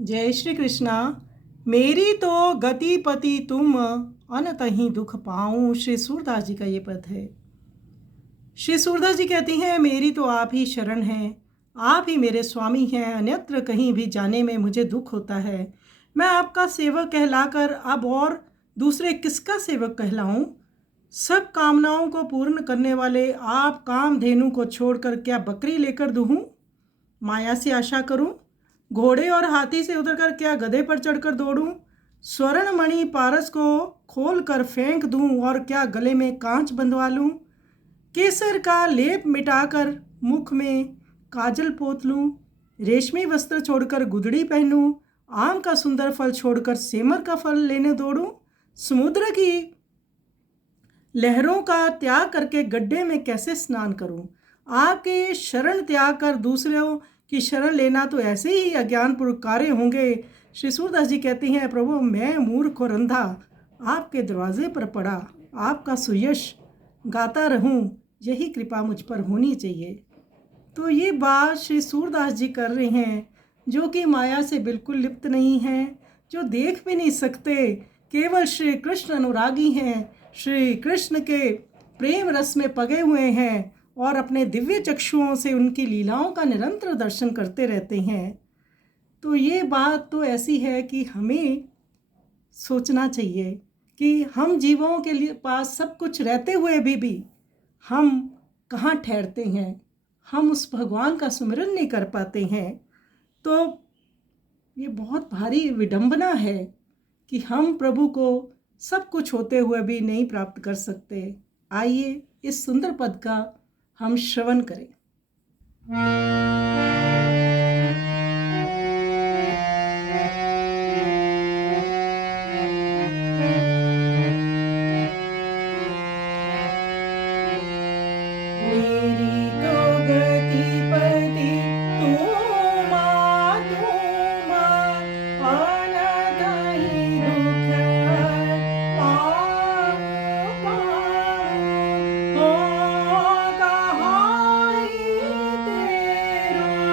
जय श्री कृष्णा। मेरी तो गति पति तुम, अनतहि दुख पाऊं। श्री सूरदास जी का ये पद है। श्री सूरदास जी कहती हैं, मेरी तो आप ही शरण हैं, आप ही मेरे स्वामी हैं, अन्यत्र कहीं भी जाने में मुझे दुख होता है। मैं आपका सेवक कहलाकर अब और दूसरे किसका सेवक कहलाऊं? सब कामनाओं को पूर्ण करने वाले आप कामधेनु को छोड़कर क्या बकरी लेकर दूहूं? माया से आशा करूं? घोड़े और हाथी से उतरकर क्या गधे पर चढ़कर दौड़ूं? स्वर्ण मणि पारस को खोल कर फेंक दूं और क्या गले में कांच बंधवा लूं? केसर का लेप मिटाकर मुख में काजल पोत लूं? रेशमी वस्त्र छोड़कर गुदड़ी पहनूं? आम का सुंदर फल छोड़कर सेमर का फल लेने दौड़ूं? समुद्र की लहरों का त्याग करके गड्ढे में कैसे स्नान करूं? आपके शरण त्याग कर दूसरों की शरण लेना तो ऐसे ही अज्ञानपूर्ण कार्य होंगे। श्री सूरदास जी कहती हैं, प्रभु मैं मूर्ख और अंधा आपके दरवाजे पर पड़ा, आपका सुयश गाता रहूं, यही कृपा मुझ पर होनी चाहिए। तो ये बात श्री सूरदास जी कर रहे हैं, जो कि माया से बिल्कुल लिप्त नहीं हैं, जो देख भी नहीं सकते, केवल श्री कृष्ण अनुरागी हैं, श्री कृष्ण के प्रेम रस में पगे हुए हैं और अपने दिव्य चक्षुओं से उनकी लीलाओं का निरंतर दर्शन करते रहते हैं। तो ये बात तो ऐसी है कि हमें सोचना चाहिए कि हम जीवों के लिए पास सब कुछ रहते हुए भी हम कहाँ ठहरते हैं, हम उस भगवान का सुमिरन नहीं कर पाते हैं। तो ये बहुत भारी विडंबना है कि हम प्रभु को सब कुछ होते हुए भी नहीं प्राप्त कर सकते। आइए इस सुंदर पद का हम श्रवण करें। मेरी तो गति पति तुमा तुमा, अनतहि दुख पाऊं पाऊं। हो कहाई तेरो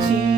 छी